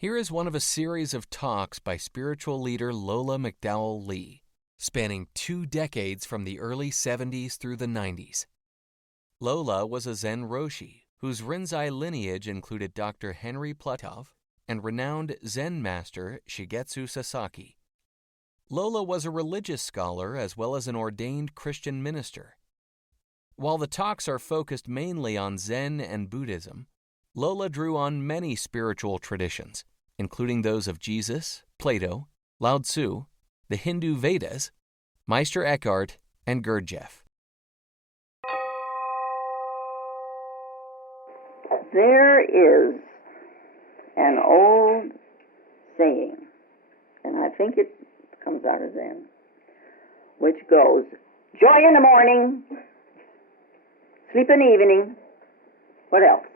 Here is one of a series of talks by spiritual leader Lola McDowell Lee, spanning 2 decades from the early 70s through the 90s. Lola was a Zen Roshi, whose Rinzai lineage included Dr. Henry Platov and renowned Zen master Shigetsu Sasaki. Lola was a religious scholar as well as an ordained Christian minister. While the talks are focused mainly on Zen and Buddhism, Lola drew on many spiritual traditions, including those of Jesus, Plato, Lao Tzu, the Hindu Vedas, Meister Eckhart, and Gurdjieff. There is an old saying, and I think it comes out of Zen, which goes, joy in the morning, sleep in the evening, what else?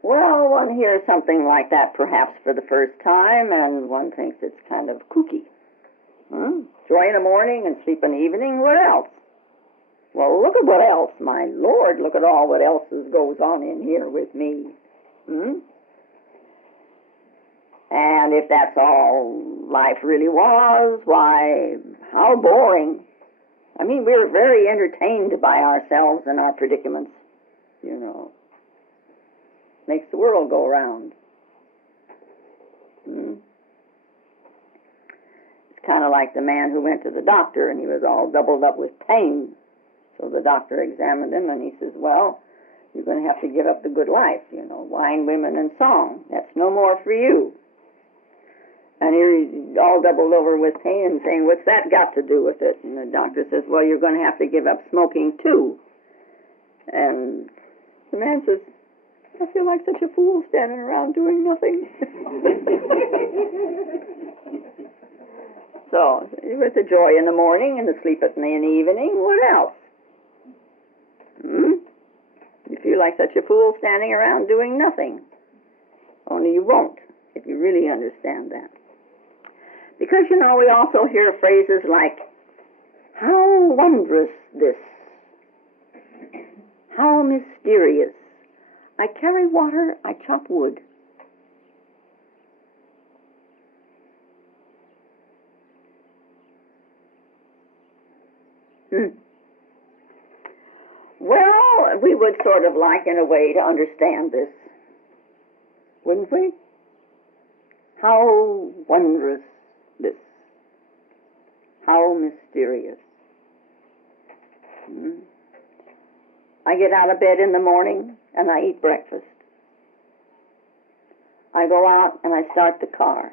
Well, one hears something like that perhaps for the first time, and one thinks it's kind of kooky. Joy in the morning and sleep in the evening, what else? Well, look at what else, my Lord, look at all what else goes on in here with me. And if that's all life really was, why, how boring. I mean, we're very entertained by ourselves and our predicaments, you know. Makes the world go round. It's kind of like the man who went to the doctor and he was all doubled up with pain. So the doctor examined him and he says, well, you're going to have to give up the good life, you know, wine, women, and song. That's no more for you. And he's all doubled over with pain and saying, what's that got to do with it? And the doctor says, well, you're going to have to give up smoking too. And the man says, I feel like such a fool standing around doing nothing. So, with the joy in the morning and the sleep in the evening, what else? You feel like such a fool standing around doing nothing. Only you won't, if you really understand that. Because, you know, we also hear phrases like, how wondrous this, how mysterious. I carry water, I chop wood. Well, we would sort of like, in a way, to understand this, wouldn't we? How wondrous this, how mysterious. I get out of bed in the morning and I eat breakfast. I go out and I start the car.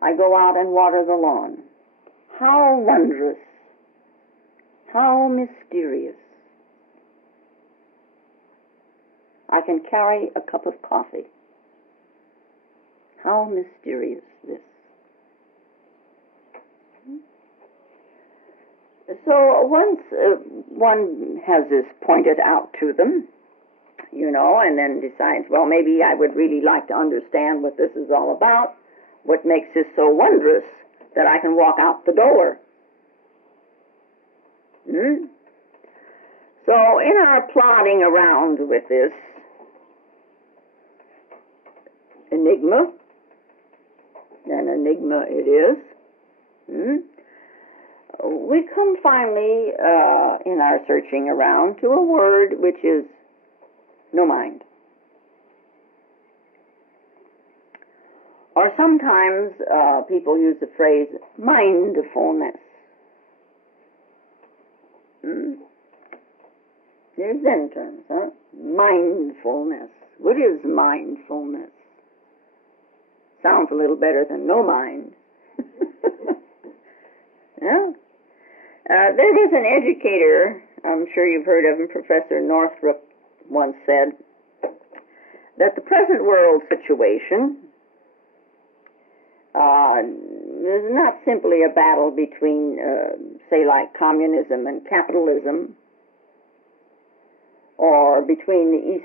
I go out and water the lawn. How wondrous, how mysterious. I can carry a cup of coffee. How mysterious this. So once one has this pointed out to them, you know, and then decides, well, maybe I would really like to understand what this is all about, what makes this so wondrous that I can walk out the door. So in our plodding around with this enigma, an enigma it is, we come finally, in our searching around, to a word which is no mind. Or sometimes people use the phrase mindfulness. There's Zen terms, huh? Mindfulness. What is mindfulness? Sounds a little better than no mind. Yeah. There was an educator, I'm sure you've heard of him, Professor Northrop, once said that the present world situation is not simply a battle between, say, like communism and capitalism, or between the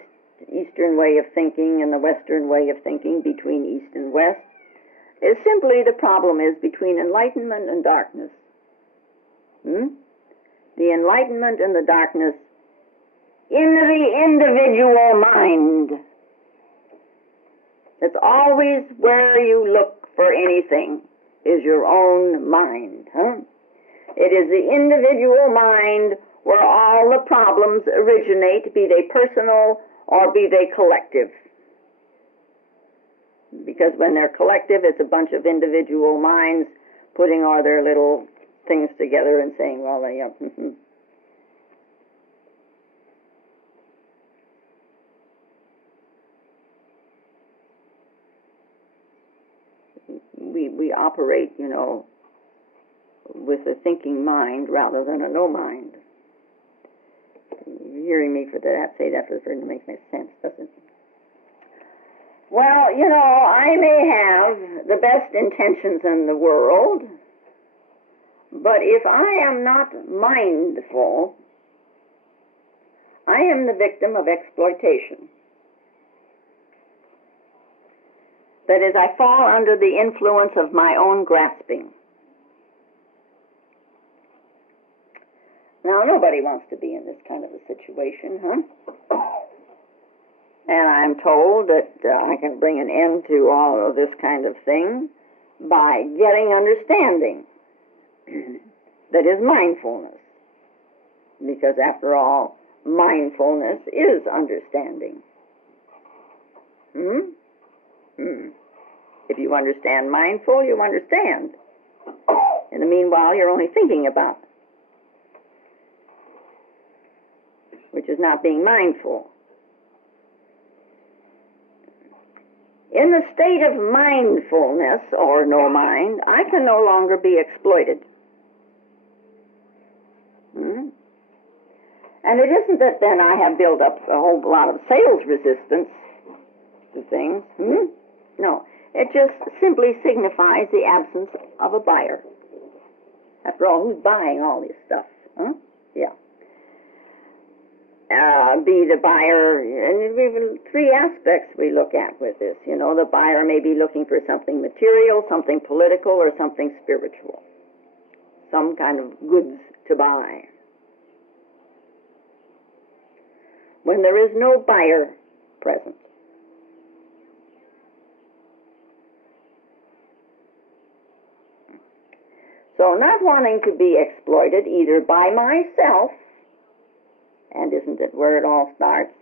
Eastern way of thinking and the Western way of thinking, between East and West. It's simply the problem is between enlightenment and darkness. the enlightenment and the darkness in the individual mind. It's always where you look for anything is your own mind. It is the individual mind where all the problems originate, be they personal or be they collective. Because when they're collective, it's a bunch of individual minds putting all their little things together and saying, well, they we operate, with a thinking mind rather than a no mind. You're hearing me for that, say that for the first, it makes no sense, doesn't it? Well, I may have the best intentions in the world, but if I am not mindful, I am the victim of exploitation. That is, I fall under the influence of my own grasping. Now, nobody wants to be in this kind of a situation, And I'm told that I can bring an end to all of this kind of thing by getting understanding. That is mindfulness. Because after all, mindfulness is understanding. If you understand mindful, you understand. In the meanwhile, you're only thinking about it, which is not being mindful. In the state of mindfulness, or no mind, I can no longer be exploited. And it isn't that then I have built up a whole lot of sales resistance to things. No, it just simply signifies the absence of a buyer. After all, who's buying all this stuff? Yeah. Be the buyer, and we have three aspects we look at with this. The buyer may be looking for something material, something political, or something spiritual. Some kind of goods to buy. When there is no buyer present. So not wanting to be exploited either by myself, and isn't it where it all starts?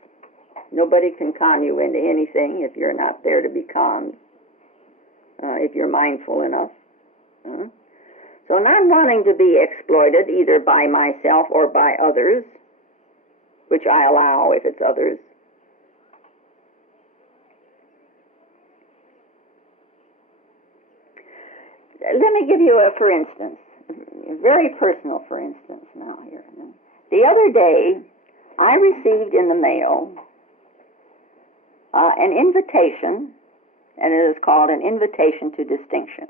Nobody can con you into anything if you're not there to be conned, if you're mindful enough. So not wanting to be exploited either by myself or by others, which I allow if it's others. Let me give you a for instance, a very personal for instance now here. The other day, I received in the mail an invitation, and it is called an invitation to distinction.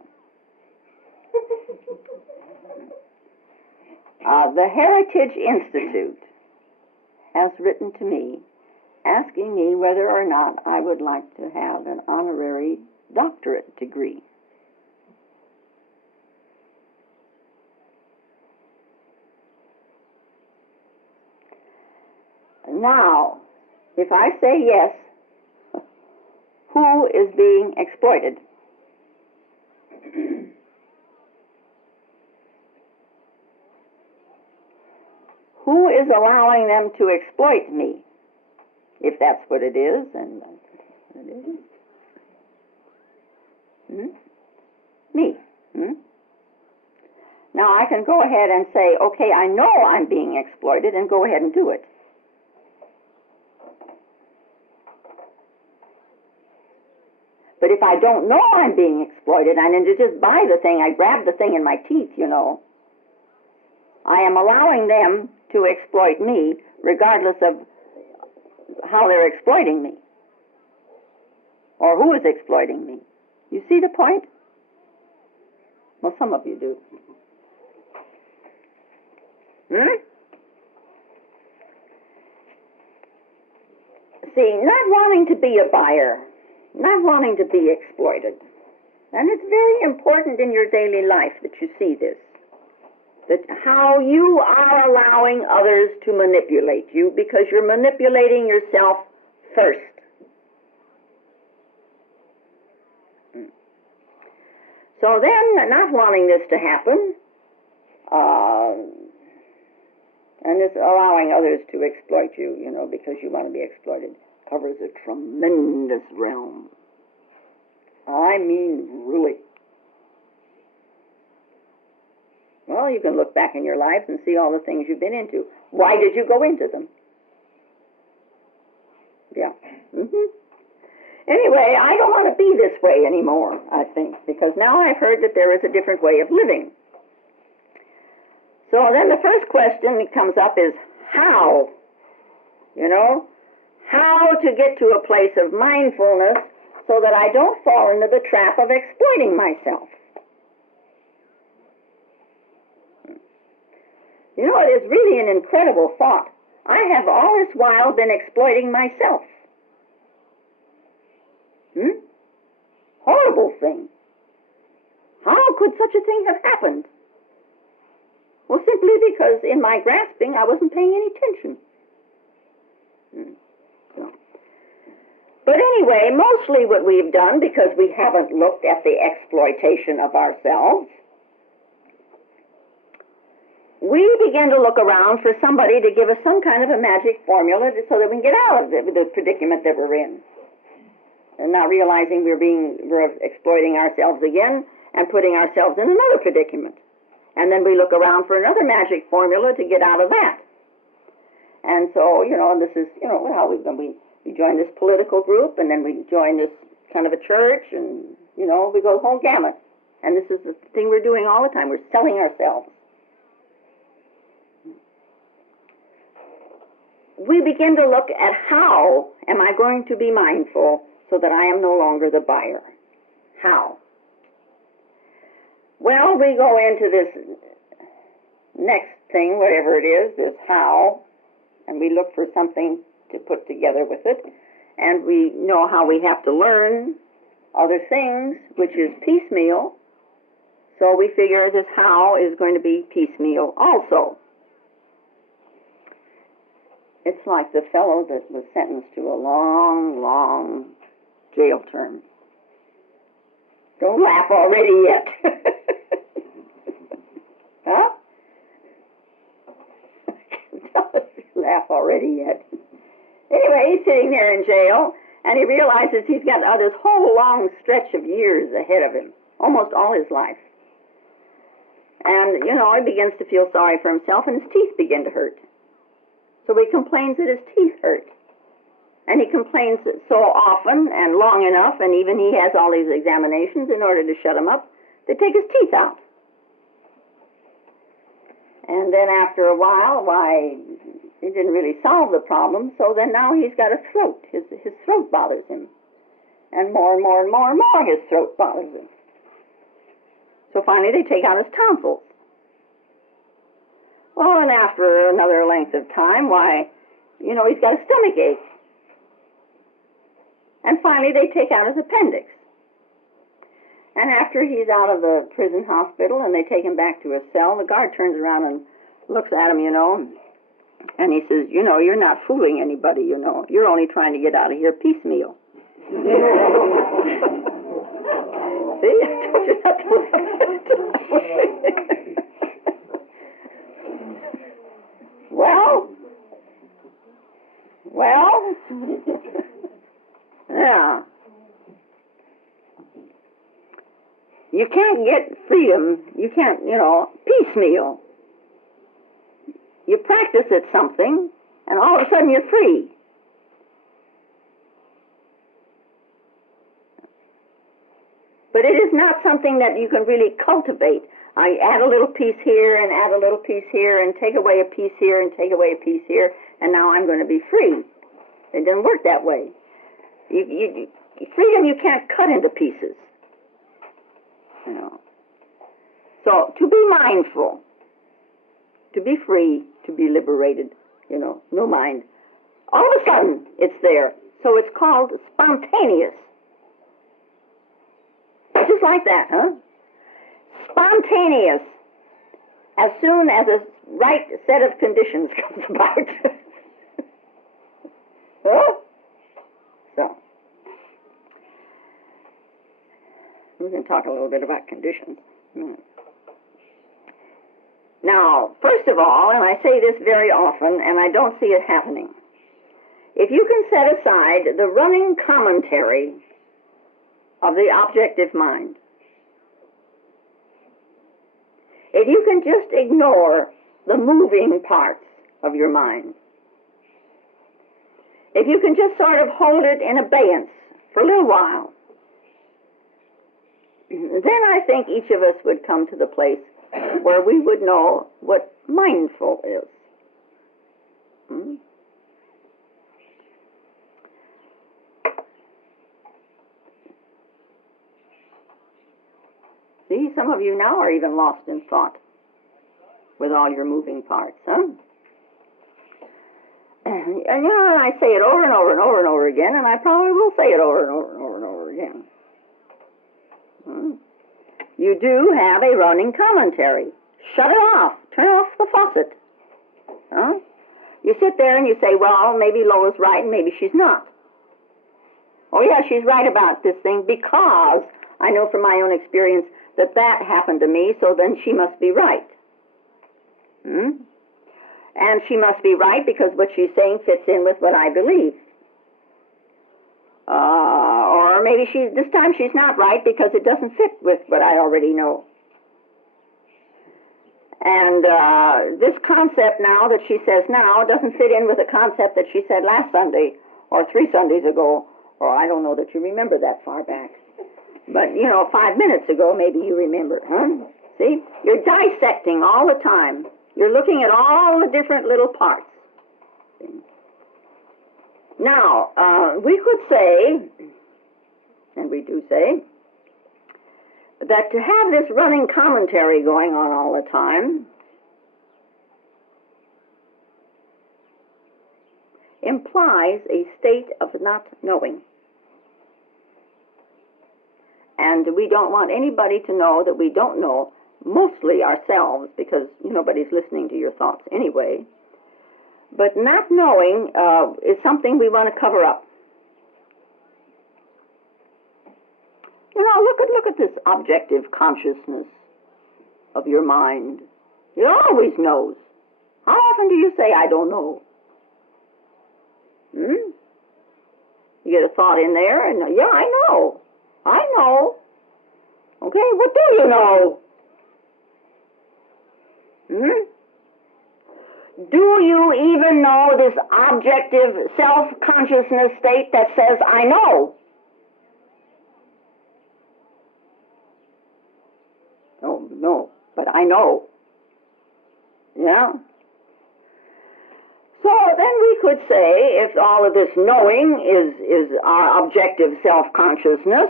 The Heritage Institute has written to me asking me whether or not I would like to have an honorary doctorate degree. Now, if I say yes, who is being exploited? Who is allowing them to exploit me? If that's what it is, and that's what it is. Me. Now I can go ahead and say, okay, I know I'm being exploited, and go ahead and do it. But if I don't know I'm being exploited, I need to just buy the thing, I grab the thing in my teeth, I am allowing them to exploit me regardless of how they're exploiting me or who is exploiting me. You see the point? Well, some of you do. See, not wanting to be a buyer, not wanting to be exploited. And it's very important in your daily life that you see this. That how you are allowing others to manipulate you because you're manipulating yourself first. So then, not wanting this to happen, and this allowing others to exploit you, because you want to be exploited, covers a tremendous realm. I mean, really. Well, you can look back in your lives and see all the things you've been into. Why did you go into them? Yeah. Anyway, I don't want to be this way anymore, I think, because now I've heard that there is a different way of living. So then the first question that comes up is how? How to get to a place of mindfulness so that I don't fall into the trap of exploiting myself. It is really an incredible thought. I have all this while been exploiting myself. Horrible thing. How could such a thing have happened? Well, simply because in my grasping I wasn't paying any attention. So. But anyway, mostly what we've done, because we haven't looked at the exploitation of ourselves, we begin to look around for somebody to give us some kind of a magic formula so that we can get out of the predicament that we're in. And not realizing we're exploiting ourselves again and putting ourselves in another predicament. And then we look around for another magic formula to get out of that. And so, this is, how we join this political group, and then we join this kind of a church, and, we go the whole gamut. And this is the thing we're doing all the time. We're selling ourselves. We begin to look at how am I going to be mindful so that I am no longer the buyer. How? Well, we go into this next thing, whatever it is, this how, and we look for something to put together with it, and we know how we have to learn other things, which is piecemeal, so we figure this how is going to be piecemeal also. It's like the fellow that was sentenced to a long, long jail term. Don't laugh already yet. Huh? Don't laugh already yet. Anyway, he's sitting there in jail, and he realizes he's got this whole long stretch of years ahead of him, almost all his life. And, he begins to feel sorry for himself, and his teeth begin to hurt. So he complains that his teeth hurt. And he complains so often and long enough, and even he has all these examinations in order to shut him up, they take his teeth out. And then after a while, it didn't really solve the problem, so then now he's got a throat. His throat bothers him. And more and more and more and more his throat bothers him. So finally they take out his tonsils. Well, and after another length of time, he's got a stomach ache. And finally they take out his appendix. And after he's out of the prison hospital and they take him back to his cell, the guard turns around and looks at him, and he says, you're not fooling anybody, You're only trying to get out of here piecemeal. See? I told you not to laugh. Well, yeah. You can't get freedom, you can't, piecemeal. You practice at something, and all of a sudden you're free. But it is not something that you can really cultivate. I add a little piece here and add a little piece here and take away a piece here and take away a piece here, and now I'm going to be free. It doesn't work that way. Freedom you can't cut into pieces. So to be mindful, to be free, to be liberated, no mind. All of a sudden it's there. So it's called spontaneous. Just like that, huh? Spontaneous. as soon as a right set of conditions comes about. Huh? So, we can talk a little bit about conditions. Now, first of all, and I say this very often, and I don't see it happening, if you can set aside the running commentary of the objective mind, if you can just ignore the moving parts of your mind, if you can just sort of hold it in abeyance for a little while, then I think each of us would come to the place where we would know what mindful is. See, some of you now are even lost in thought with all your moving parts, huh? And you know, I say it over and over and over and over again, and I probably will say it over and over and over and over again. You do have a running commentary. Shut it off. Turn off the faucet. Huh? You sit there and you say, well, maybe Lola's right and maybe she's not. Oh, yeah, she's right about this thing because I know from my own experience that happened to me, so then she must be right. And she must be right because what she's saying fits in with what I believe. Or maybe this time she's not right because it doesn't fit with what I already know. And this concept now that she says now doesn't fit in with the concept that she said last Sunday or 3 Sundays ago, or I don't know that you remember that far back. But, 5 minutes ago maybe you remember, huh? See? You're dissecting all the time. You're looking at all the different little parts. See? Now, we could say, and we do say, that to have this running commentary going on all the time implies a state of not knowing. And we don't want anybody to know that we don't know, mostly ourselves, because nobody's listening to your thoughts anyway. But not knowing is something we want to cover up. Look at this objective consciousness of your mind. It always knows. How often do you say, I don't know? You get a thought in there, and yeah, I know. I know. Okay, what do you know? Do you even know this objective self-consciousness state that says, I know? Oh, no, but I know. Yeah? So then we could say, if all of this knowing is our objective self-consciousness,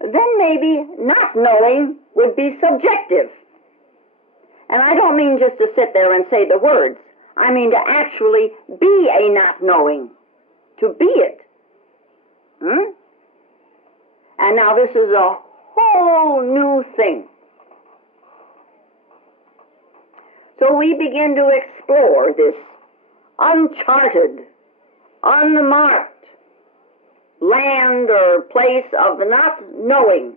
then maybe not knowing would be subjective. And I don't mean just to sit there and say the words. I mean to actually be a not knowing. To be it. And now this is a whole new thing. So we begin to explore this uncharted, unmarked land or place of not knowing.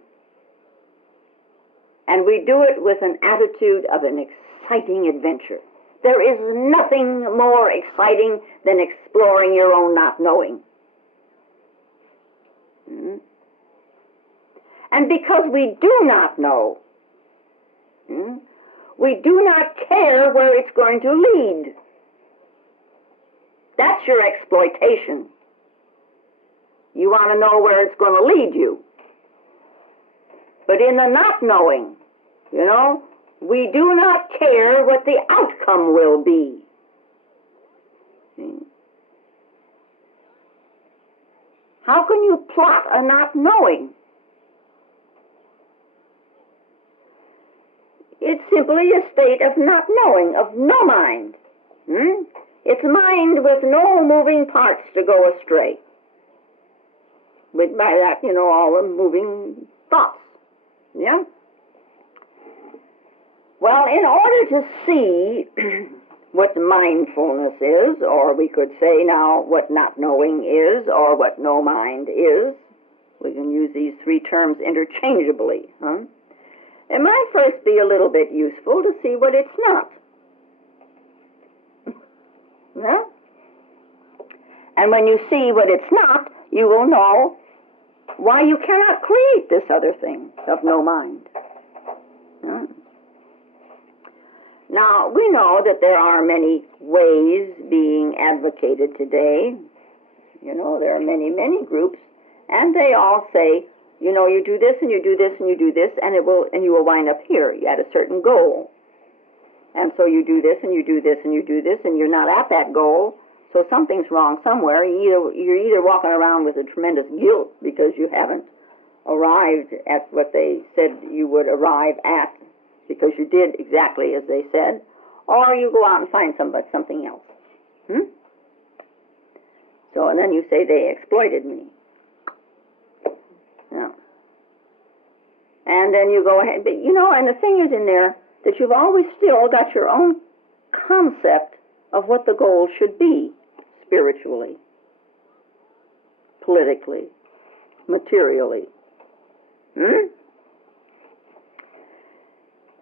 And we do it with an attitude of an exciting adventure. There is nothing more exciting than exploring your own not knowing. And because we do not know, we do not care where it's going to lead. That's your exploitation. You want to know where it's going to lead you. But in the not knowing, we do not care what the outcome will be. How can you plot a not knowing? It's simply a state of not knowing, of no mind. It's mind with no moving parts to go astray. By that, all the moving thoughts. Yeah? Well, in order to see what mindfulness is, or we could say now what not knowing is, or what no mind is, we can use these three terms interchangeably. It might first be a little bit useful to see what it's not. Yeah? And when you see what it's not, you will know why you cannot create this other thing of no mind. Yeah? Now, we know that there are many ways being advocated today. You know, there are many, many groups, and they all say, you know, you do this and you do this and you do this, and you will wind up here at a certain goal. And so you do this and you do this and you do this, and you're not at that goal, so something's wrong somewhere. You're either walking around with a tremendous guilt because you haven't arrived at what they said you would arrive at, because you did exactly as they said, or you go out and find something else. So, and then you say they exploited me. Yeah. And then you go ahead, but you know, and the thing is in there that you've always still got your own concept of what the goal should be, spiritually, politically, materially.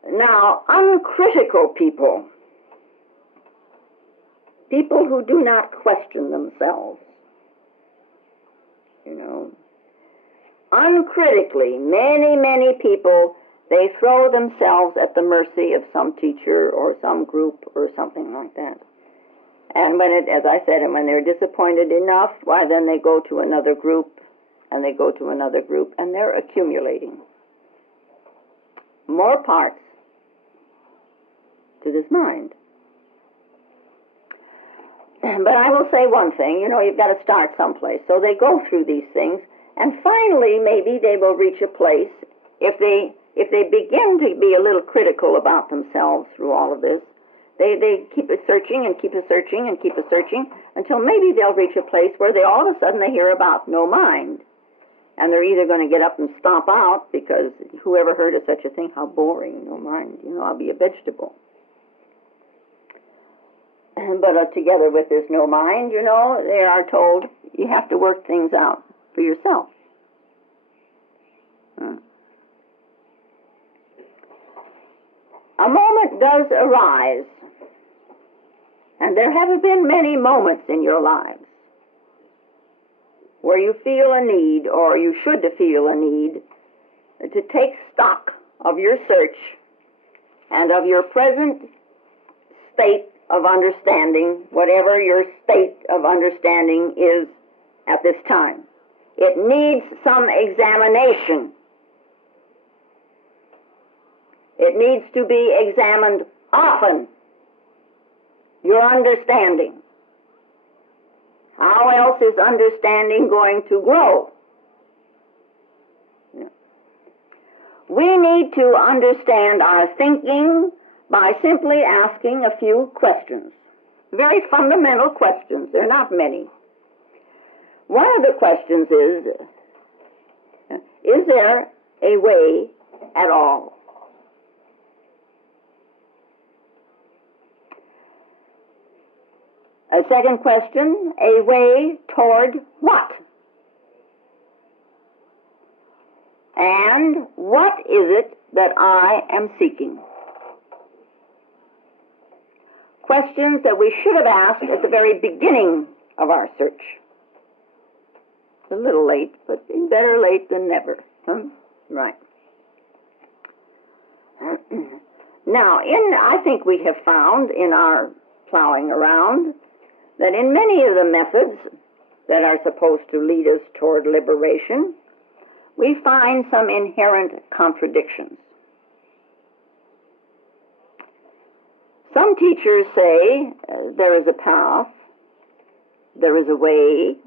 Now, uncritical people who do not question themselves, you know, uncritically, many, many people, they throw themselves at the mercy of some teacher or some group or something like that. And when as I said, and when they're disappointed enough, why, then they go to another group, and they go to another group, and they're accumulating more parts to this mind. But I will say one thing, you know, you've got to start someplace. So they go through these things, and finally maybe they will reach a place, if they begin to be a little critical about themselves through all of this, they keep searching and keep searching and keep searching until maybe they'll reach a place where they all of a sudden they hear about no mind. And they're either going to get up and stomp out, because whoever heard of such a thing, how boring, no mind, you know, I'll be a vegetable. But together with this no mind, you know, they are told you have to work things out for yourself. A moment does arise, and there have been many moments in your lives where you feel a need, or you should feel a need, to take stock of your search and of your present state of understanding, whatever your state of understanding is at this time. It needs some examination. It needs to be examined often, your understanding. How else is understanding going to grow? We need to understand our thinking by simply asking a few questions. Very fundamental questions. There are not many. One of the questions is there a way at all? A second question, a way toward what? And what is it that I am seeking? Questions that we should have asked at the very beginning of our search. It's a little late, but better late than never. Right. Now, I think we have found in our plowing around that in many of the methods that are supposed to lead us toward liberation, we find some inherent contradictions. Some teachers say there is a path, there is a way,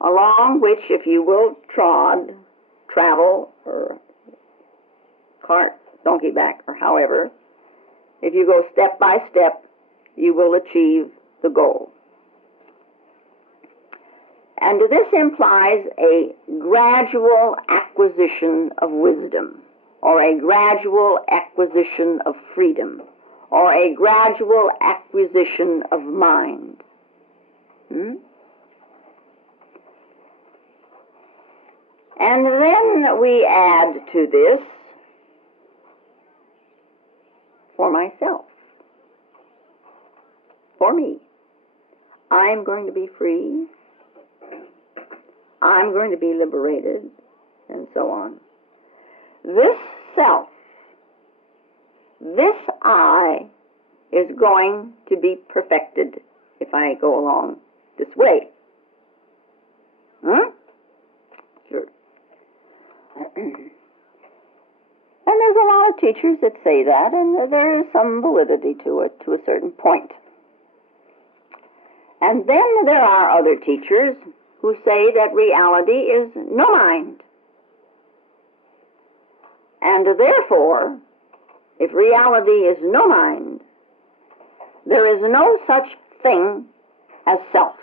along which if you will travel, or cart, donkey back, or however, if you go step by step, you will achieve the goal. And this implies a gradual acquisition of wisdom. or a gradual acquisition of freedom, or a gradual acquisition of mind. And then we add to this, for myself, for me. I'm going to be free, I'm going to be liberated, and so on. This self, this I, is going to be perfected if I go along this way. Sure. And there's a lot of teachers that say that, and there is some validity to it to a certain point. And then there are other teachers who say that reality is no mind. And therefore, if reality is no mind, there is no such thing as self.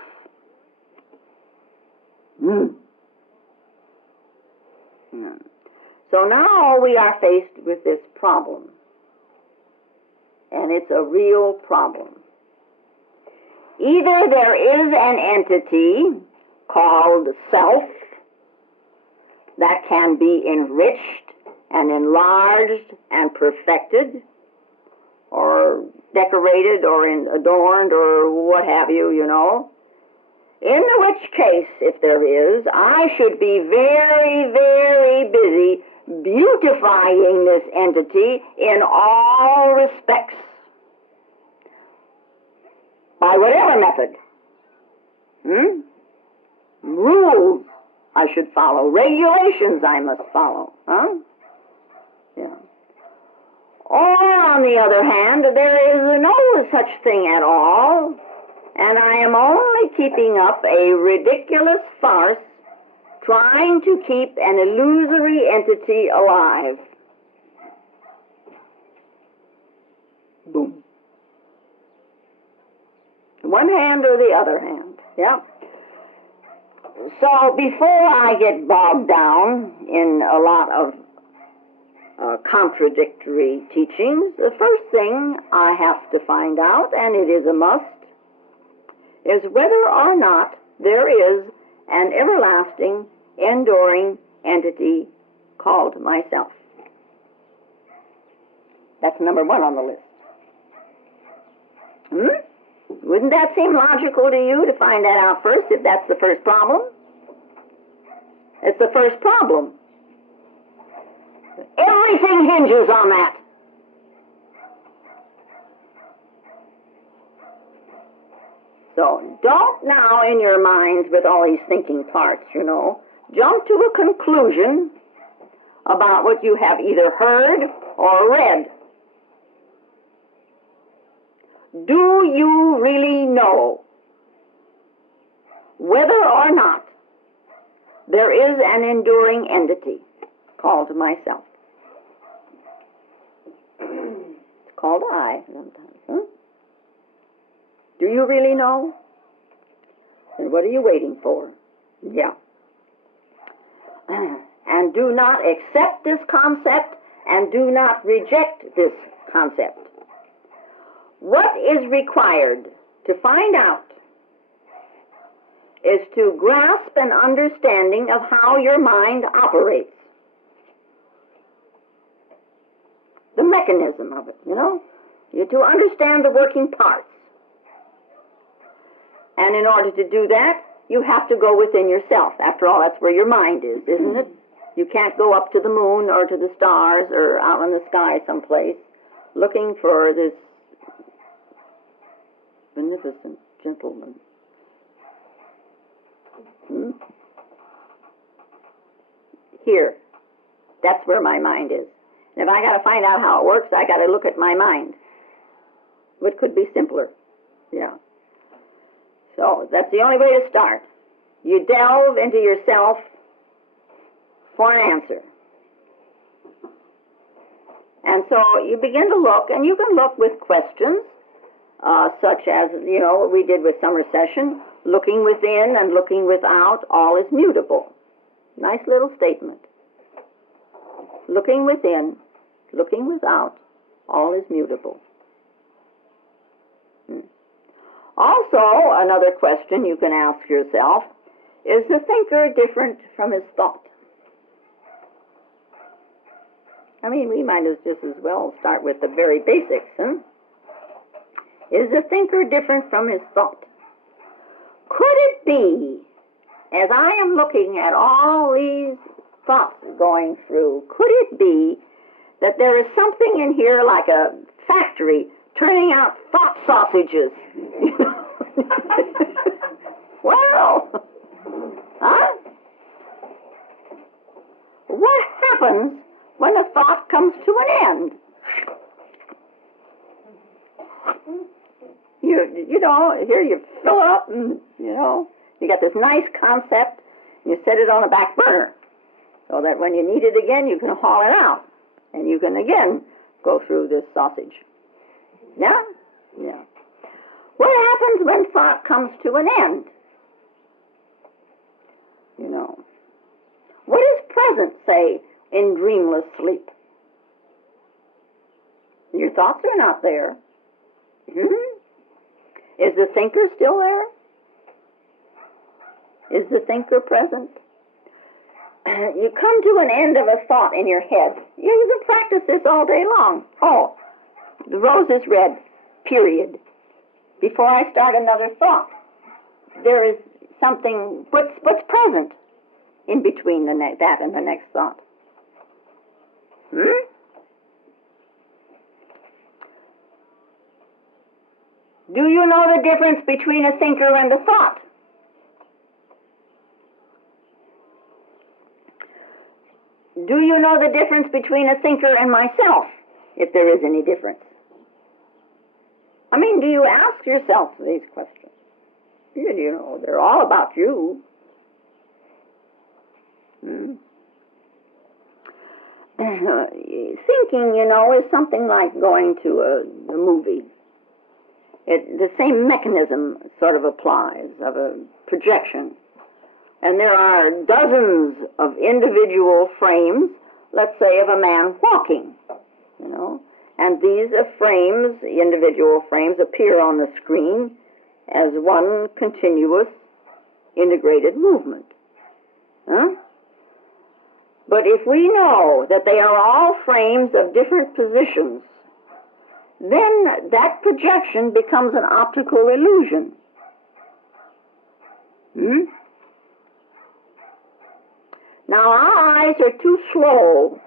So now we are faced with this problem. And it's a real problem. Either there is an entity called self that can be enriched and enlarged and perfected, or decorated, or adorned, or what have you, you know. In which case, if there is, I should be very, very busy beautifying this entity in all respects, by whatever method. Rules I should follow, regulations I must follow. Yeah. Or, on the other hand, there is no such thing at all, and I am only keeping up a ridiculous farce, trying to keep an illusory entity alive. Boom. One hand or the other hand, yeah. So before I get bogged down in a lot of contradictory teachings, the first thing I have to find out, and it is a must, is whether or not there is an everlasting, enduring entity called myself. That's number one on the list. Wouldn't that seem logical to you to find that out first, if that's the first problem? It's the first problem. Everything hinges on that. So don't now, in your minds, with all these thinking parts, you know, jump to a conclusion about what you have either heard or read. Do you really know whether or not there is an enduring entity called myself? It's called I sometimes. Do you really know? And what are you waiting for? Yeah. And do not accept this concept, and do not reject this concept. What is required to find out is to grasp an understanding of how your mind operates. The mechanism of it, you know. You to understand the working parts. And in order to do that, you have to go within yourself. After all, that's where your mind is, isn't it? You can't go up to the moon or to the stars or out in the sky someplace looking for this beneficent gentleman. Here. That's where my mind is. And if I got to find out how it works, I got to look at my mind. What could be simpler? Yeah. So that's the only way to start. You delve into yourself for an answer. And so you begin to look, and you can look with questions, such as, you know, what we did with summer session, looking within and looking without, all is mutable. Nice little statement. looking within, looking without, all is mutable. Also, another question you can ask yourself, is the thinker different from his thought? I mean, we might just as well start with the very basics, Is the thinker different from his thought? Could it be, as I am looking at all these thoughts going through, could it be that there is something in here like a factory turning out thought sausages? Well, what happens when a thought comes to an end? You know, here you fill it up and, you got this nice concept and you set it on a back burner so that when you need it again, you can haul it out and you can again go through this sausage. Yeah? Yeah. What happens when thought comes to an end? What is present, say, in dreamless sleep? Your thoughts are not there. Is the thinker still there? Is the thinker present? You come to an end of a thought in your head. You can practice this all day long. Oh, the rose is red, period. Before I start another thought, there is something, what's present in between that and the next thought? Do you know the difference between a thinker and a thought? Do you know the difference between a thinker and myself, if there is any difference? I mean, do you ask yourself these questions? They're all about you. Thinking, is something like going to a movie. The same mechanism sort of applies, of a projection. And there are dozens of individual frames, let's say, of a man walking, and these frames, individual frames, appear on the screen as one continuous integrated movement. But if we know that they are all frames of different positions, then that projection becomes an optical illusion. Now, our eyes are too slow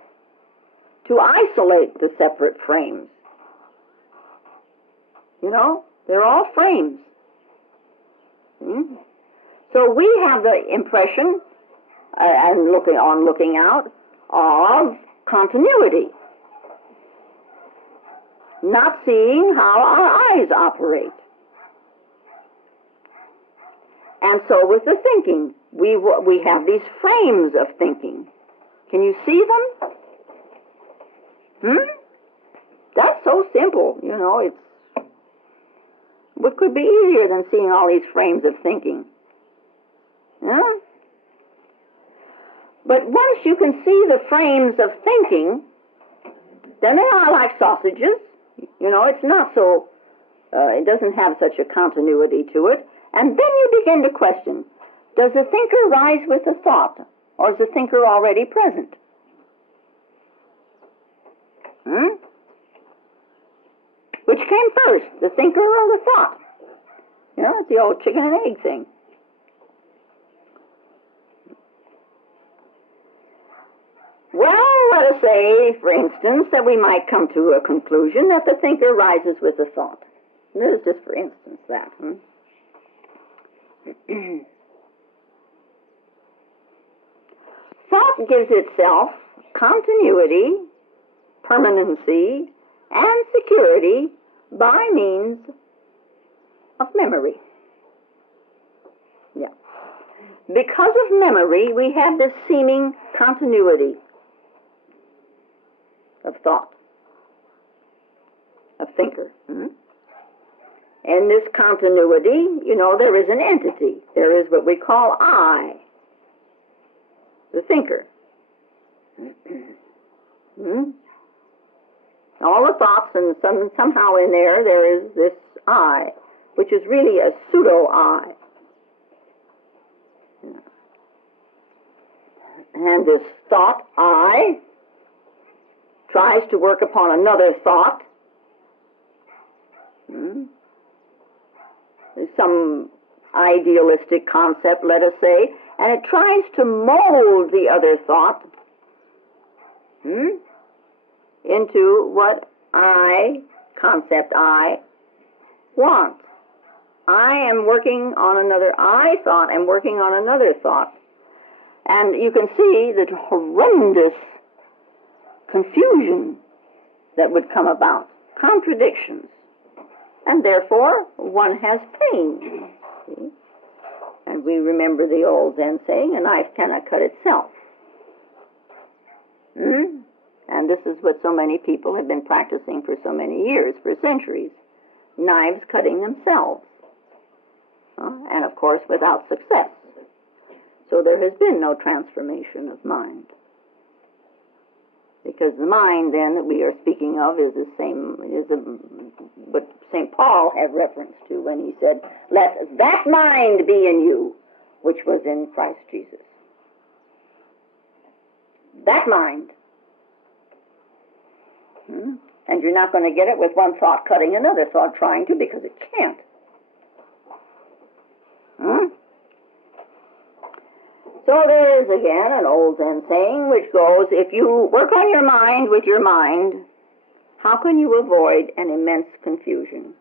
to isolate the separate frames. They're all frames. So we have the impression, and looking out, of continuity, not seeing how our eyes operate. And so with the thinking, we have these frames of thinking. Can you see them? That's so simple, what could be easier than seeing all these frames of thinking? But once you can see the frames of thinking, then they are like sausages. It's not so, it doesn't have such a continuity to it. And then you begin to question, does the thinker rise with the thought, or is the thinker already present? Which came first, the thinker or the thought? It's the old chicken and egg thing. Well, let us say, for instance, that we might come to a conclusion that the thinker rises with the thought. This is just for instance that. Thought gives itself continuity, permanency, and security by means of memory. Yeah. Because of memory, we have this seeming continuity of thought, of thinker. And this continuity, there is an entity. There is what we call I, the thinker. Hmm? All the thoughts, and somehow in there is this I, which is really a pseudo-I. And this thought, I, tries to work upon another thought. Some idealistic concept, let us say, and it tries to mold the other thought into what concept I want. I am working on another I thought, and working on another thought. And you can see the horrendous confusion that would come about, contradictions. And therefore, one has pain. See? And we remember the old Zen saying, a knife cannot cut itself. And this is what so many people have been practicing for so many years, for centuries. Knives cutting themselves. And of course, without success. So there has been no transformation of mind. Because the mind, then, that we are speaking of is what St. Paul had reference to when he said, let that mind be in you, which was in Christ Jesus. That mind. And you're not going to get it with one thought cutting another thought trying to, because it can't. So there is again an old Zen saying which goes, if you work on your mind with your mind, how can you avoid an immense confusion?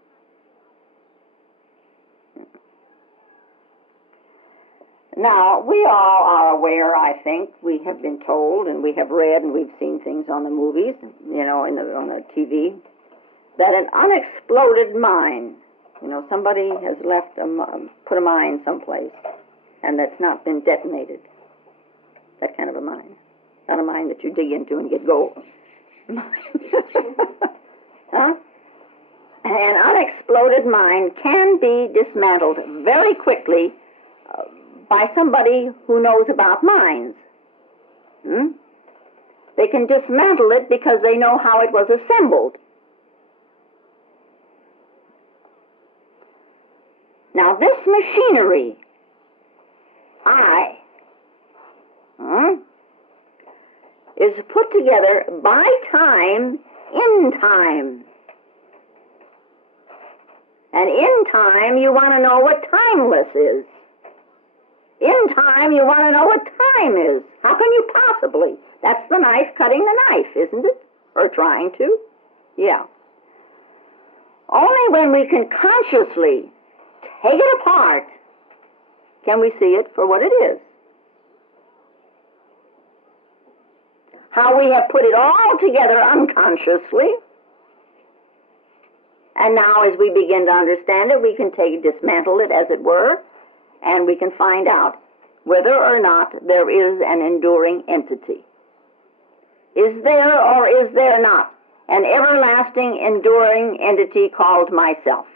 Now, we all are aware, I think, we have been told, and we have read, and we've seen things on the movies, on the TV, that an unexploded mine, somebody has put a mine someplace, and that's not been detonated. That kind of a mine. Not a mine that you dig into and get gold. Huh? An unexploded mine can be dismantled very quickly by somebody who knows about mines. They can dismantle it because they know how it was assembled. Now this machinery, is put together by time, in time. And in time, you want to know what timeless is. In time, you want to know what time is. How can you possibly? That's the knife cutting the knife, isn't it? Or trying to. Yeah. Only when we can consciously take it apart can we see it for what it is. How we have put it all together unconsciously, and now as we begin to understand it, we can dismantle it, as it were, and we can find out whether or not there is an enduring entity. Is there or is there not an everlasting enduring entity called myself?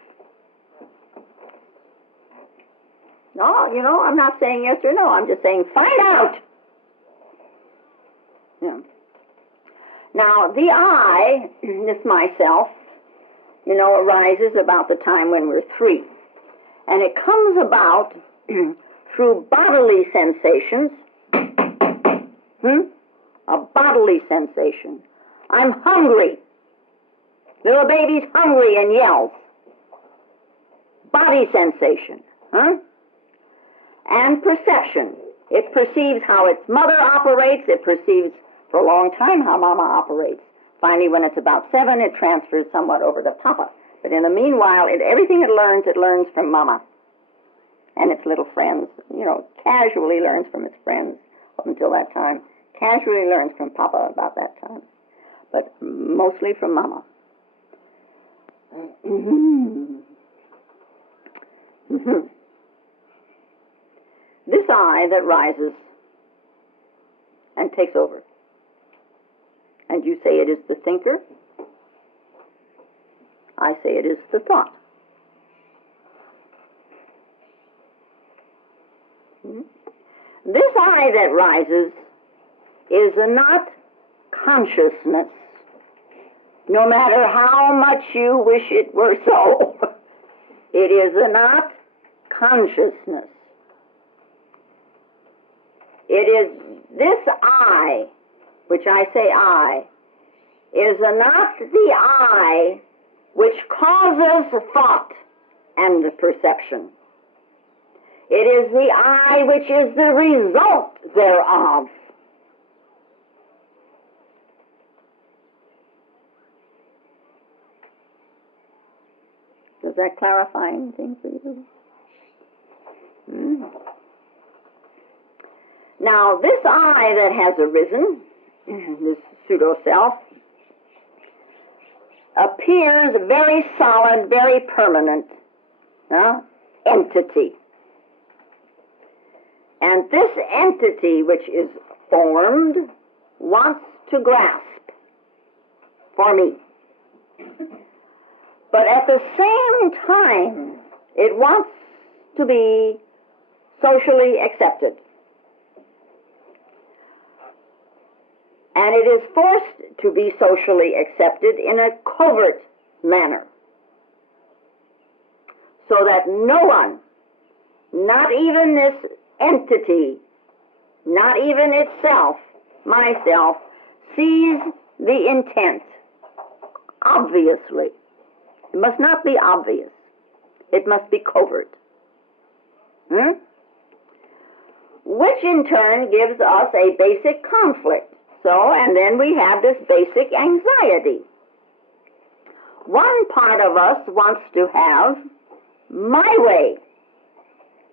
No, I'm not saying yes or no. I'm just saying find out. Yeah. Now, the I, this myself, arises about the time when we're 3. And it comes about through bodily sensations. A bodily sensation. I'm hungry. Little baby's hungry and yells. Body sensation. And perception. It perceives how its mother operates. It perceives for a long time how Mama operates. Finally, when it's about 7, it transfers somewhat over to Papa. But in the meanwhile, everything it learns from Mama and its little friends. Casually learns from its friends up until that time. Casually learns from Papa about that time. But mostly from Mama. This I that rises and takes over. And you say it is the thinker. I say it is the thought. This I that rises is not consciousness, no matter how much you wish it were so. It is not consciousness. It is this I, which I say I, is not the I which causes thought and perception. It is the I which is the result thereof. Does that clarify anything for you? Now, this I that has arisen, this pseudo-self, appears very solid, very permanent entity. And this entity which is formed wants to grasp for me. But at the same time, it wants to be socially accepted. And it is forced to be socially accepted in a covert manner, so that no one, not even this entity, not even itself, myself, sees the intent. Obviously. It must not be obvious. It must be covert. Which in turn gives us a basic conflict. And then we have this basic anxiety. One part of us wants to have my way.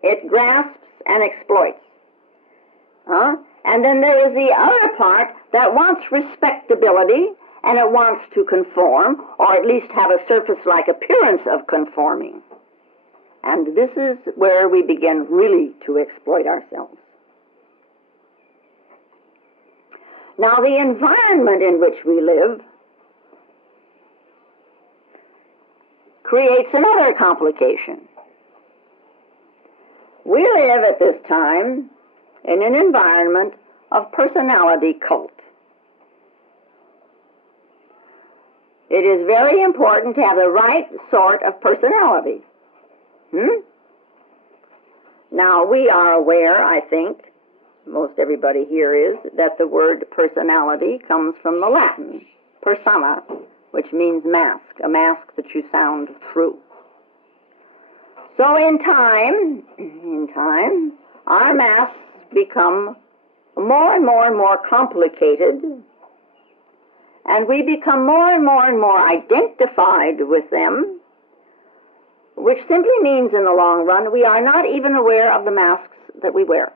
It grasps and exploits. And then there is the other part that wants respectability, and it wants to conform, or at least have a surface-like appearance of conforming. And this is where we begin really to exploit ourselves. Now, the environment in which we live creates another complication. We live at this time in an environment of personality cult. It is very important to have the right sort of personality. Now, we are aware, I think, most everybody here is, that the word personality comes from the Latin persona, which means mask, a mask that you sound through. So in time, our masks become more and more and more complicated, and we become more and more identified with them, which simply means in the long run we are not even aware of the masks that we wear.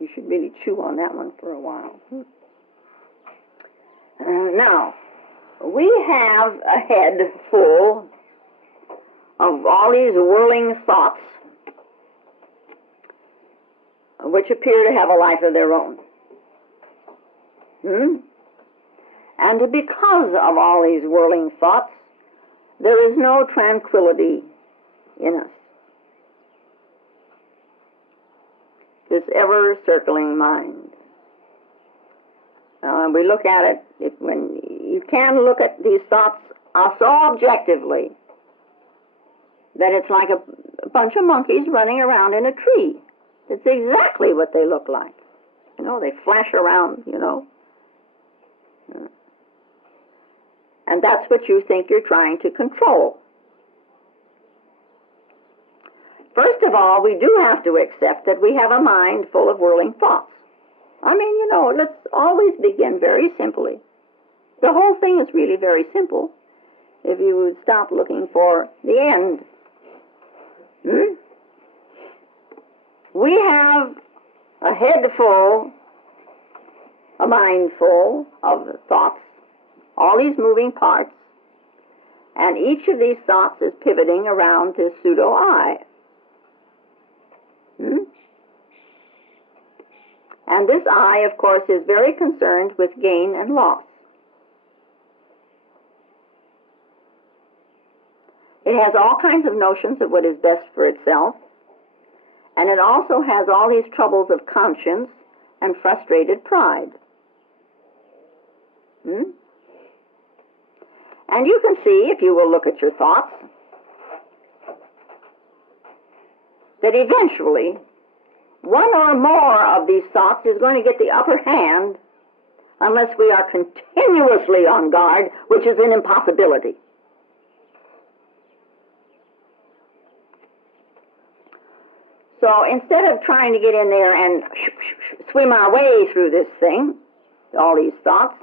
You should really chew on that one for a while. Now, we have a head full of all these whirling thoughts which appear to have a life of their own. And because of all these whirling thoughts, there is no tranquility in us. This ever-circling mind. And we look at it, when you can look at these thoughts so objectively that it's like a bunch of monkeys running around in a tree. It's exactly what they look like. They flash around, And that's what you think you're trying to control. First of all, we do have to accept that we have a mind full of whirling thoughts. Let's always begin very simply. The whole thing is really very simple if you would stop looking for the end. We have a head full, a mind full of thoughts, all these moving parts, and each of these thoughts is pivoting around this pseudo-I. And this I, of course, is very concerned with gain and loss. It has all kinds of notions of what is best for itself, And it also has all these troubles of conscience and frustrated pride. And you can see, if you will look at your thoughts, that eventually one or more of these thoughts is going to get the upper hand unless we are continuously on guard, which is an impossibility. So instead of trying to get in there and swim our way through this thing, all these thoughts,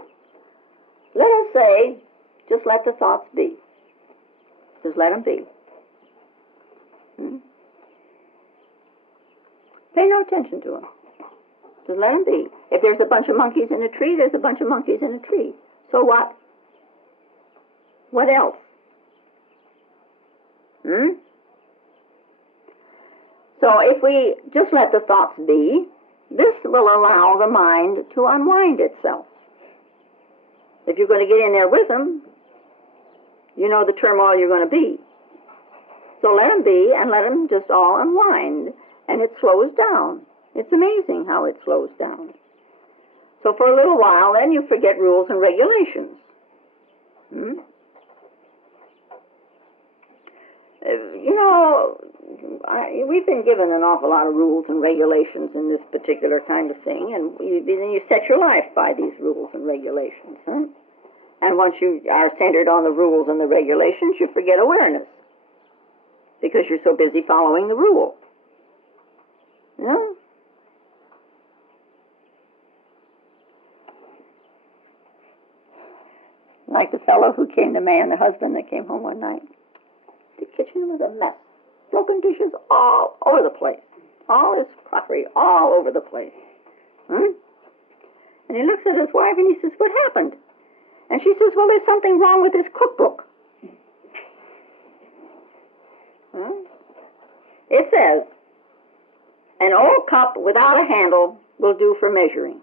let us say, just let the thoughts be. Just let them be. Pay no attention to them. Just let them be. If there's a bunch of monkeys in a tree, there's a bunch of monkeys in a tree. So what? What else? So if we just let the thoughts be, this will allow the mind to unwind itself. If you're going to get in there with them, you know the turmoil you're going to be. So let them be and let them just all unwind, and it slows down. It's amazing how it slows down. So for a little while, then you forget rules and regulations. You know, we've been given an awful lot of rules and regulations in this particular kind of thing, and then you set your life by these rules and regulations. And once you are centered on the rules and the regulations, you forget awareness because you're so busy following the rule. Like the fellow who came to man, the husband that came home one night. The kitchen was a mess. Broken dishes all over the place. All his crockery all over the place. And he looks at his wife and he says, "What happened?" And she says, "Well, there's something wrong with this cookbook." It says, "An old cup without a handle will do for measuring."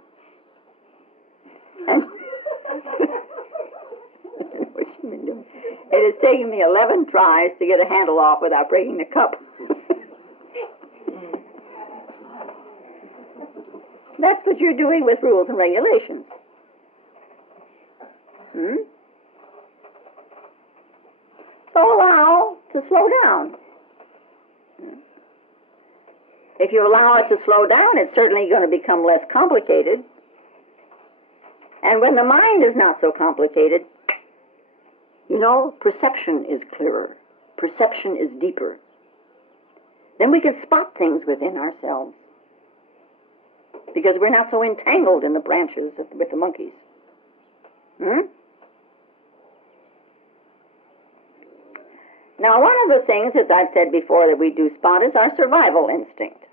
And what she been doing? It has taken me 11 tries to get a handle off without breaking the cup. That's what you're doing with rules and regulations. So allow to slow down. If you allow it to slow down, it's certainly going to become less complicated. And when the mind is not so complicated, you know, perception is clearer. Perception is deeper. Then we can spot things within ourselves because we're not so entangled in the branches with the monkeys. Now, one of the things, as I've said before, that we do spot is our survival instinct.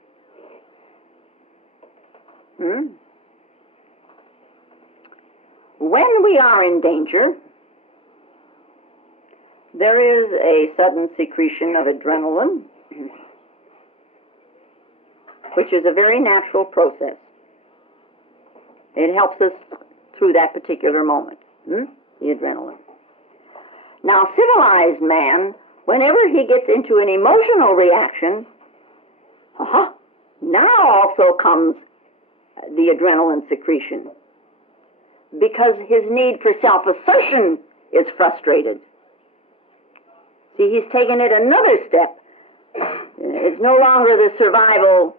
When we are in danger, there is a sudden secretion of adrenaline, which is a very natural process. It helps us through that particular moment, the adrenaline. Now, civilized man, whenever he gets into an emotional reaction, now also comes the adrenaline secretion, because his need for self-assertion is frustrated. See, he's taken it another step. It's no longer the survival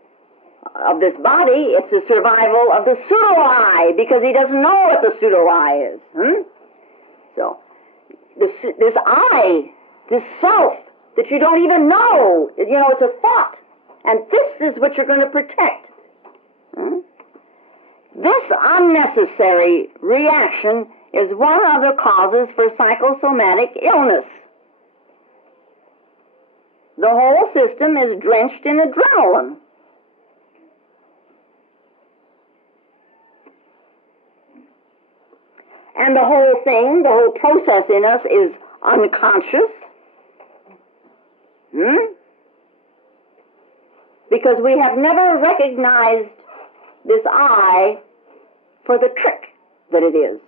of this body, it's the survival of the pseudo-I, because he doesn't know what the pseudo-I is. So, this I, this self, that you don't even know, you know, it's a thought. And this is what you're going to protect. This unnecessary reaction is one of the causes for psychosomatic illness. The whole system is drenched in adrenaline. And the whole thing, the whole process in us is unconscious. Because we have never recognized this I for the trick that it is.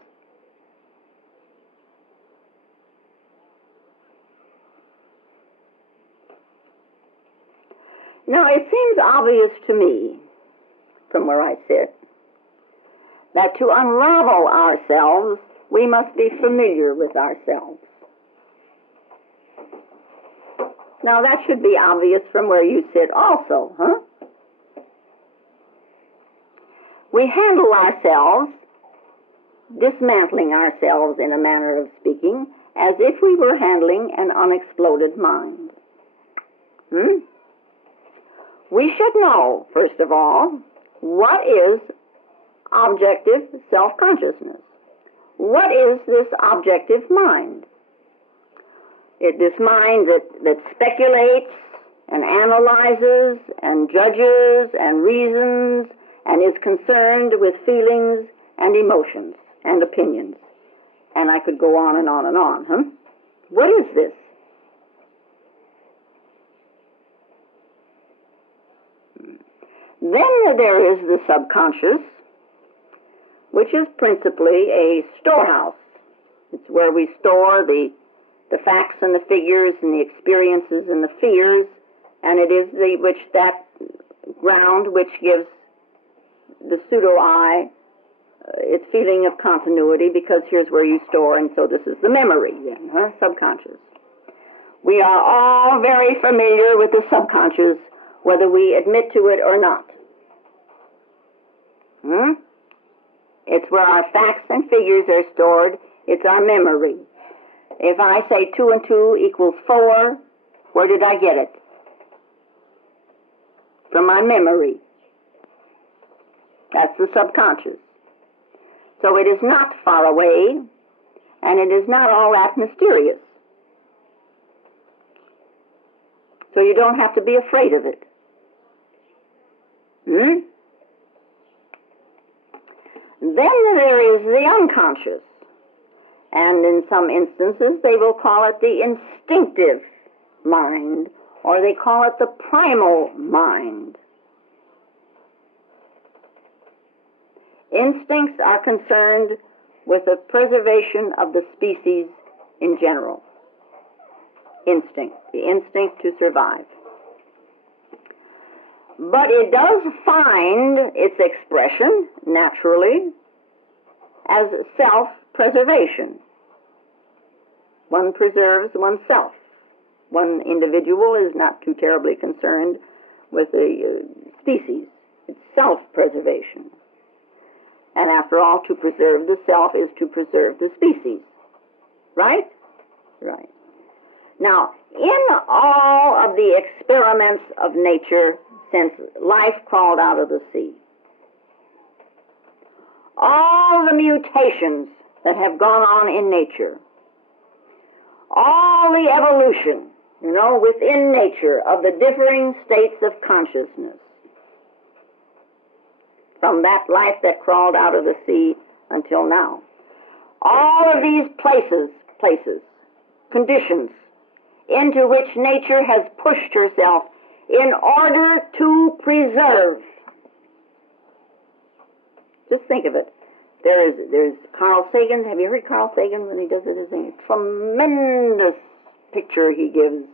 Now, it seems obvious to me, from where I sit, that to unravel ourselves, we must be familiar with ourselves. Now, that should be obvious from where you sit also, huh? We handle ourselves, dismantling ourselves in a manner of speaking, as if we were handling an unexploded mind. We should know, first of all, what is objective self-consciousness? What is this objective mind? This mind that speculates and analyzes and judges and reasons and is concerned with feelings and emotions and opinions. And I could go on and on and on, huh? What is this? Then there is the subconscious, which is principally a storehouse. It's where we store the facts and the figures and the experiences and the fears, and it is that ground which gives the pseudo-I its feeling of continuity, because here's where you store, and so this is the memory, then, huh? Subconscious. We are all very familiar with the subconscious, whether we admit to it or not. It's where our facts and figures are stored. It's our memory. If I say 2 and 2 equals 4, where did I get it? From my memory. That's the subconscious. So it is not far away, and it is not all that mysterious. So you don't have to be afraid of it. Then there is the unconscious. And in some instances, they will call it the instinctive mind, or they call it the primal mind. Instincts are concerned with the preservation of the species in general. Instinct, the instinct to survive. But it does find its expression, naturally, as self-preservation. One preserves oneself. One individual is not too terribly concerned with the species. It's self-preservation. And after all, to preserve the self is to preserve the species. Right? Right. Now, in all of the experiments of nature since life crawled out of the sea, all the mutations that have gone on in nature, all the evolution, within nature of the differing states of consciousness, from that life that crawled out of the sea until now, all of these places, conditions, into which nature has pushed herself in order to preserve. Just think of it. There's Carl Sagan. Have you heard Carl Sagan when he does it? It's a tremendous picture he gives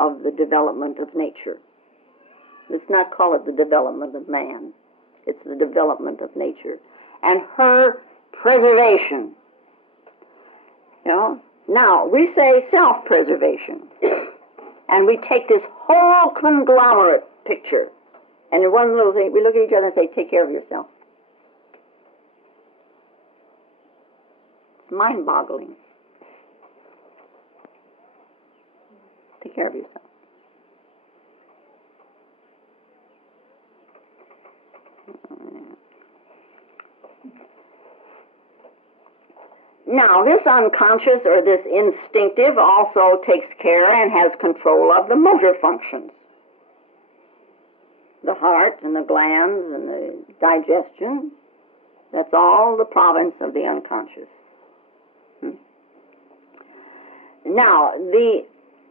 of the development of nature. Let's not call it the development of man. It's the development of nature. And her preservation. Now, we say self-preservation. And we take this whole conglomerate picture. And in one little thing, we look at each other and say, take care of yourself. It's mind-boggling. Take care of yourself. Now, this unconscious or this instinctive also takes care and has control of the motor functions. The heart and the glands and the digestion, that's all the province of the unconscious. Now, the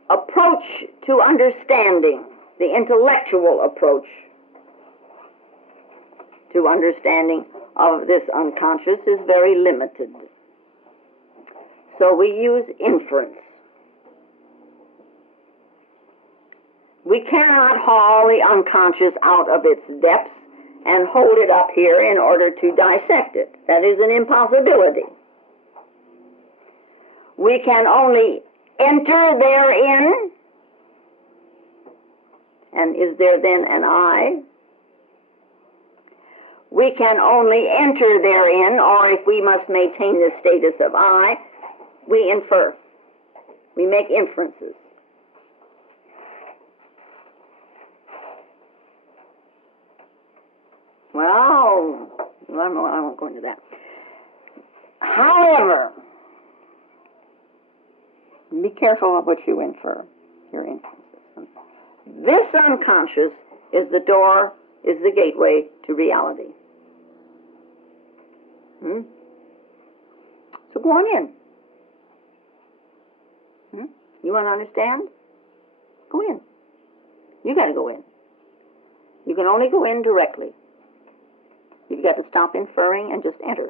approach to understanding, the intellectual approach to understanding of this unconscious is very limited. So we use inference. We cannot haul the unconscious out of its depths and hold it up here in order to dissect it. That is an impossibility. We can only enter therein, and is there then an I? We can only enter therein, or if we must maintain the status of I, we infer. We make inferences. Well, I won't go into that. However, be careful of what you infer, your inferences. This unconscious is the door, is the gateway to reality. So go on in. You want to understand? Go in. You got to go in. You can only go in directly. You've got to stop inferring and just enter.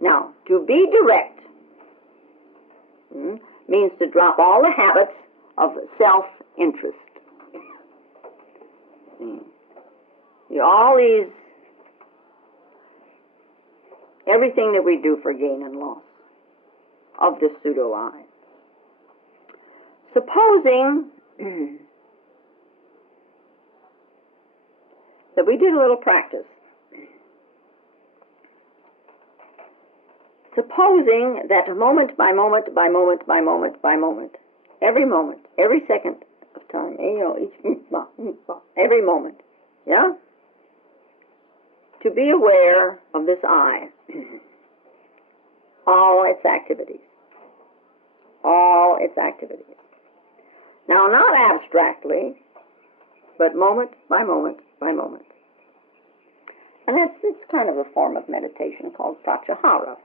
Now, to be direct means to drop all the habits of self-interest. All these, everything that we do for gain and loss of this pseudo-I. Supposing that we did a little practice. Supposing that moment by moment by moment by moment by moment, every second of time, every moment, yeah? To be aware of this I, all its activities. All its activities. Now, not abstractly, but moment by moment by moment. And it's kind of a form of meditation called pratyahara.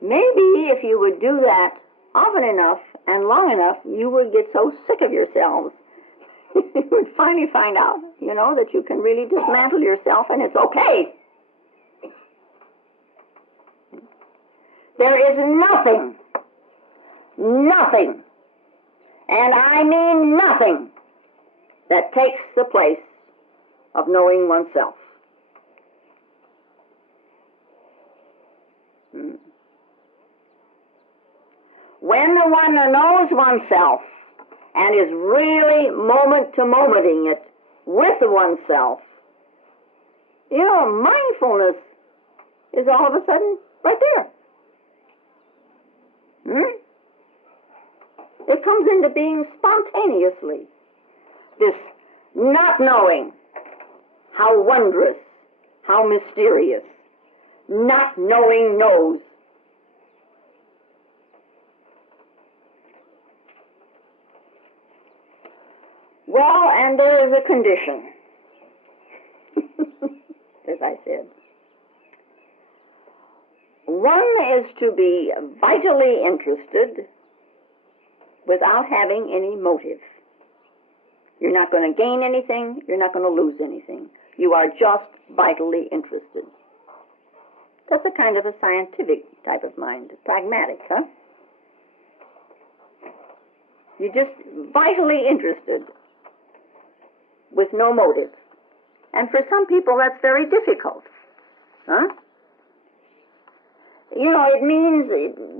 Maybe if you would do that often enough and long enough, you would get so sick of yourselves, you would finally find out, that you can really dismantle yourself and it's okay. There is nothing, and I mean nothing, that takes the place of knowing oneself. When one knows oneself and is really moment-to-momenting it with oneself, mindfulness is all of a sudden right there. It comes into being spontaneously. This not knowing, how wondrous, how mysterious. Not knowing knows. Well, and there is a condition, as I said. One is to be vitally interested without having any motive. You're not going to gain anything. You're not going to lose anything. You are just vitally interested. That's a kind of a scientific type of mind, pragmatic, huh? You're just vitally interested with no motive. And for some people, that's very difficult, huh? It means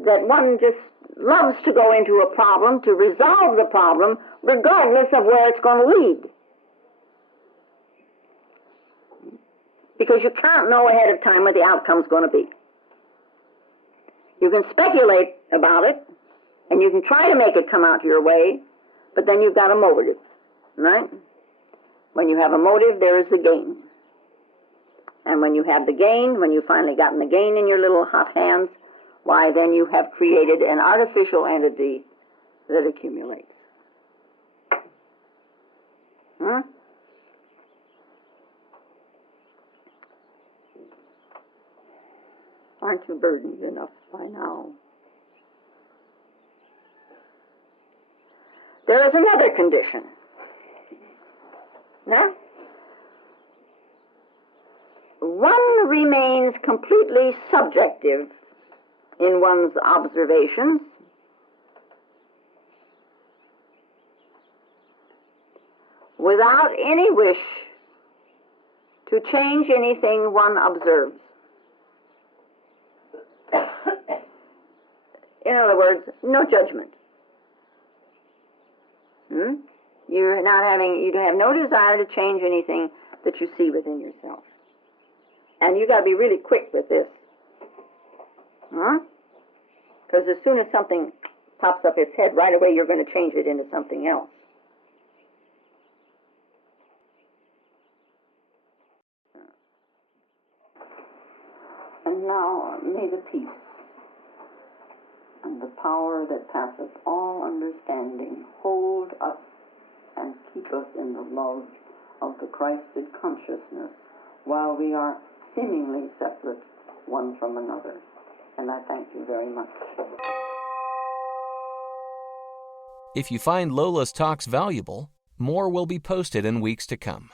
that one just loves to go into a problem, to resolve the problem, regardless of where it's going to lead. Because you can't know ahead of time what the outcome's going to be. You can speculate about it, and you can try to make it come out your way, but then you've got a motive, right? When you have a motive, there is the gain. And when you have the gain, when you've finally gotten the gain in your little hot hands, why, then you have created an artificial entity that accumulates. Huh? Aren't you burdened enough by now? There is another condition. Now, one remains completely subjective in one's observations, without any wish to change anything one observes. In other words, no judgment. You have no desire to change anything that you see within yourself. And you got to be really quick with this. Because as soon as something pops up its head, right away you're going to change it into something else. And now may the peace and the power that passeth all understanding hold us and keep us in the love of the Christed consciousness while we are seemingly separate one from another. And I thank you very much. If you find Lola's talks valuable, more will be posted in weeks to come.